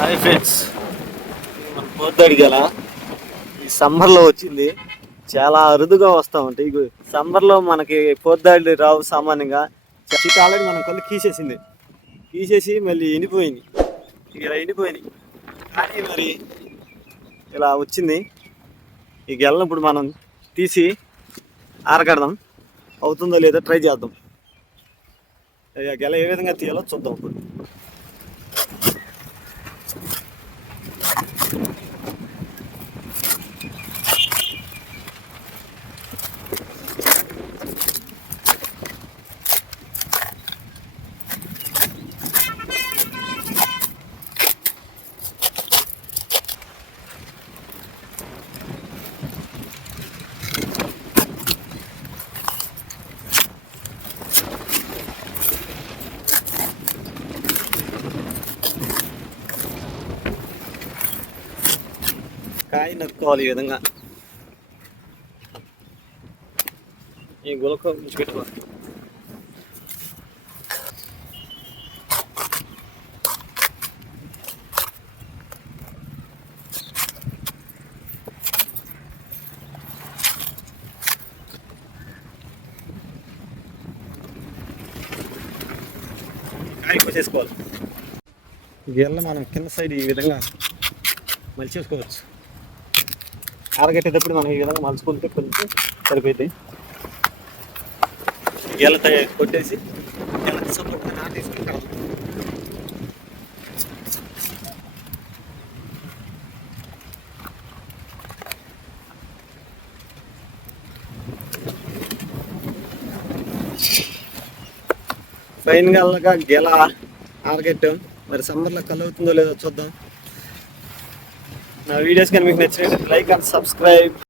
Hi friends. మన పోతాడు గల ఈ సమ్మర్లో వచ్చింది. చాలా అరుదుగా వస్తూ ఉంటాయి సమ్మర్లో మనకి పోద్దాడి రావు సామాన్యంగా. చిట్ ఆల్రెడీ మనం కళ్ళు కీసేసింది. కీసేసి మళ్ళీ ఎండిపోయింది. ఇలా ఎండిపోయింది. కానీ మరి ఇలా వచ్చింది. ఈ గెలనప్పుడు మనం తీసి ఆరగడదాం. అవుతుందో లేదో ట్రై చేద్దాం. గెల ఏ విధంగా తీయాలో చూద్దాం ఇప్పుడు. కాయ నరుక్కోవాలి ఈ విధంగా. ఈ గులక పెట్టుకోవాలి కాయ కోసేసుకోవాలి. మనం కింద సైడ్ ఈ విధంగా మలిచేసుకోవచ్చు. ఆరగట్టేటప్పుడు మనం ఈ విధంగా మలుచుకుంటే కొంచెం సరిపోతాయి. గెల కొట్టేసి గెలకి సపోర్ట్ నాటేసుకుంటాం ఫైనల్గా గెల ఆరగట్టాం. మరి సమ్మర్లో కలుగుతుందో లేదో చూద్దాం. నా వీడియోస్ కానీ మీకు నచ్చినట్లయితే లైక్ అండ్ సబ్స్క్రైబ్